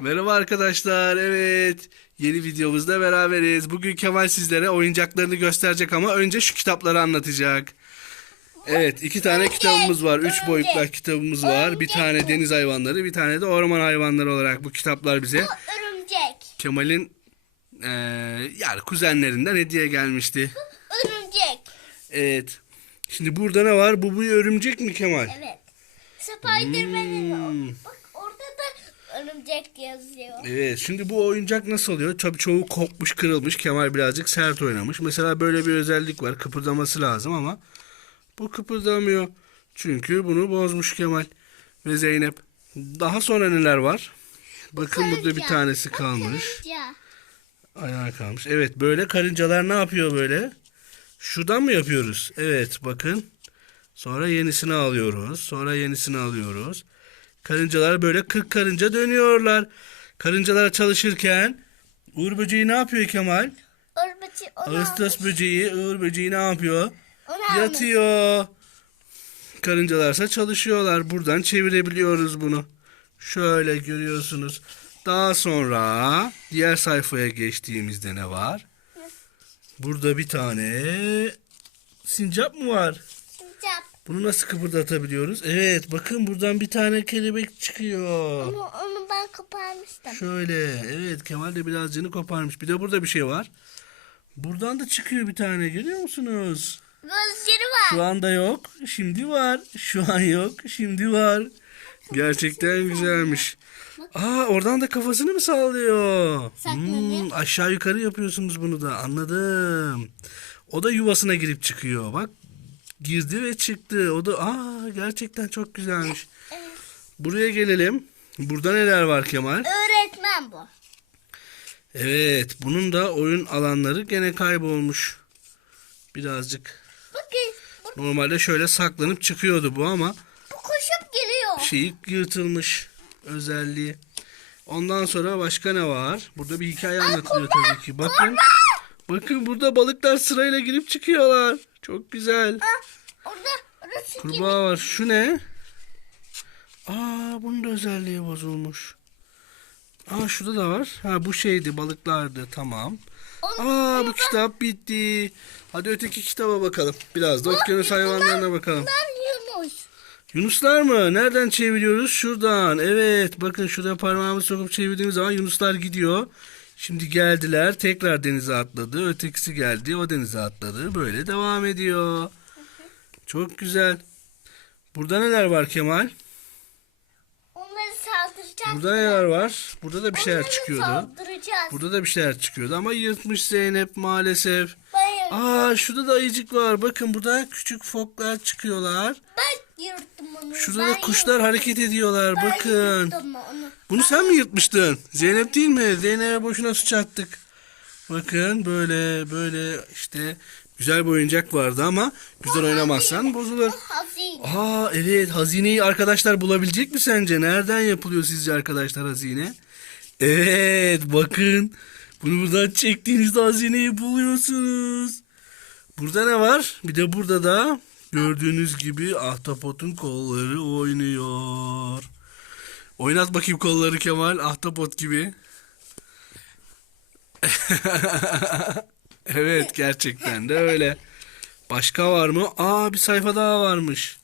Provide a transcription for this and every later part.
Merhaba arkadaşlar. Evet. Yeni videomuzda beraberiz. Bugün Kemal sizlere oyuncaklarını gösterecek ama önce şu kitapları anlatacak. Evet, iki tane kitabımız var. Üç boyutlu kitabımız var. Bir tane deniz hayvanları, bir tane de orman hayvanları olarak bu kitaplar bize Örümcek. Kemal'in eee yani kuzenlerinden hediye gelmişti. Örümcek. Evet. Şimdi burada ne var? Bu bir örümcek mi Kemal? Evet. Spiderman'in Hmm. o. Da örümcek yazıyor. Evet şimdi bu oyuncak nasıl oluyor? Tabii çoğu kopmuş kırılmış. Kemal birazcık sert oynamış. Mesela böyle bir özellik var. Kıpırdaması lazım ama bu kıpırdamıyor. Çünkü bunu bozmuş Kemal ve Zeynep. Daha sonra neler var? Bakın burada bir Karınca. tanesi kalmış. karınca. Ayağa kalmış. Evet böyle karıncalar ne yapıyor böyle? Şuradan mı yapıyoruz? Evet bakın. Sonra yenisini alıyoruz. Sonra yenisini alıyoruz. Karıncalar böyle 40 karınca dönüyorlar. Karıncalar çalışırken Uğur böceği ne yapıyor Kemal? Örümcek onu Ağustos almış. böceği Uğur böceği ne yapıyor? Onu almış. Yatıyor. Karıncalarsa çalışıyorlar. Buradan çevirebiliyoruz bunu. Şöyle görüyorsunuz. Daha sonra diğer sayfaya geçtiğimizde ne var? Burada bir tane sincap mı var? Bunu nasıl kıpırdatabiliyoruz? Evet bakın buradan bir tane kelebek çıkıyor. Onu, onu ben koparmıştım. Şöyle evet Kemal de birazcını koparmış. Bir de burada bir şey var. Buradan da çıkıyor bir tane görüyor musunuz? Gözleri var. Şu anda yok. Şimdi var. Şu an yok. Şimdi var. Gerçekten güzelmiş. Aa oradan da kafasını mı sallıyor? Hmm, aşağı yukarı yapıyorsunuz bunu da. Anladım. O da yuvasına girip çıkıyor. Bak girdi ve çıktı. O da aa gerçekten çok güzelmiş. Evet. Buraya gelelim. Burada neler var Kemal? Öğretmen bu. Evet, bunun da oyun alanları gene kaybolmuş. Birazcık. Bakın Normalde şöyle saklanıp çıkıyordu bu ama bu koşup geliyor. şeyi yırtılmış özelliği. Ondan sonra başka ne var? Burada bir hikaye anlatılıyor tabii ki. Bakın. Bakın burada balıklar sırayla girip çıkıyorlar. Çok güzel. Ah, orada orası gibi. Kurbağa var. Şu ne? Aa bunun da özelliği bozulmuş. Aa şurada da var. Ha bu şeydi balıklardı tamam. Onu- Aa bu kitap bitti. Hadi öteki kitaba bakalım. Biraz da okyanus hayvanlarına bakalım. Bunlar Yunus. Yunuslar mı? Nereden çeviriyoruz? Şuradan. Evet bakın şurada parmağımızı sokup çevirdiğimiz zaman yunuslar gidiyor. Şimdi geldiler. Tekrar denize atladı. Ötekisi geldi. O denize atladı. Böyle devam ediyor. Çok güzel. Burada neler var Kemal? Onları saldıracağız. Burada neler var? Burada da bir şeyler Onları çıkıyordu. saldıracağız. Burada da bir şeyler çıkıyordu ama yırtmış Zeynep maalesef. Ben, Aa şurada da ayıcık var. Bakın burada küçük foklar çıkıyorlar. ben yırttım onu. Şurada ben da kuşlar hareket ediyorlar. Ben Bakın. yırttım onu. Bunu sen mi yırtmıştın? Zeynep değil mi? Zeynep'e boşuna suç attık. Bakın böyle böyle işte güzel bir oyuncak vardı ama güzel oynamazsan bozulur. Aa evet hazineyi arkadaşlar bulabilecek mi sence? Nereden yapılıyor sizce arkadaşlar hazine? Evet bakın. Bunu buradan çektiğinizde hazineyi buluyorsunuz. Burada ne var? Bir de burada da gördüğünüz gibi ahtapotun kolları oynuyor. Oynat bakayım kolları Kemal. Ahtapot gibi. evet gerçekten de öyle. Başka var mı? Aa bir sayfa daha varmış.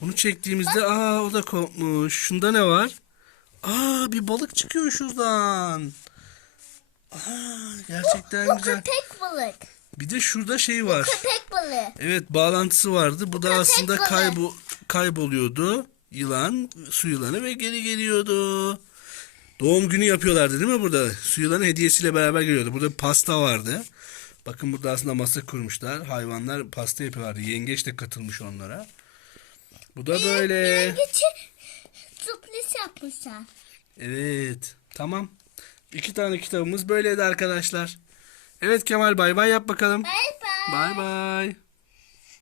Bunu çektiğimizde aa o da kopmuş. Şunda ne var? Aa bir balık çıkıyor şuradan. Aa gerçekten Bu güzel. köpek balık. Bir de şurada şey var. Köpek balığı. Evet bağlantısı vardı. Bu da köpek aslında balığı. kaybo kayboluyordu. Yılan, su yılanı ve geri geliyordu. Doğum günü yapıyorlardı değil mi burada? Su yılanı hediyesiyle beraber geliyordu. Burada pasta vardı. Bakın burada aslında masa kurmuşlar. Hayvanlar pasta yapıyorlardı. Yengeç de katılmış onlara. Bu da böyle. Yengeci sürpriz yapmışlar. Evet. Tamam. İki tane kitabımız böyleydi arkadaşlar. Evet Kemal bay bay yap bakalım. Bye bye. Bay bay.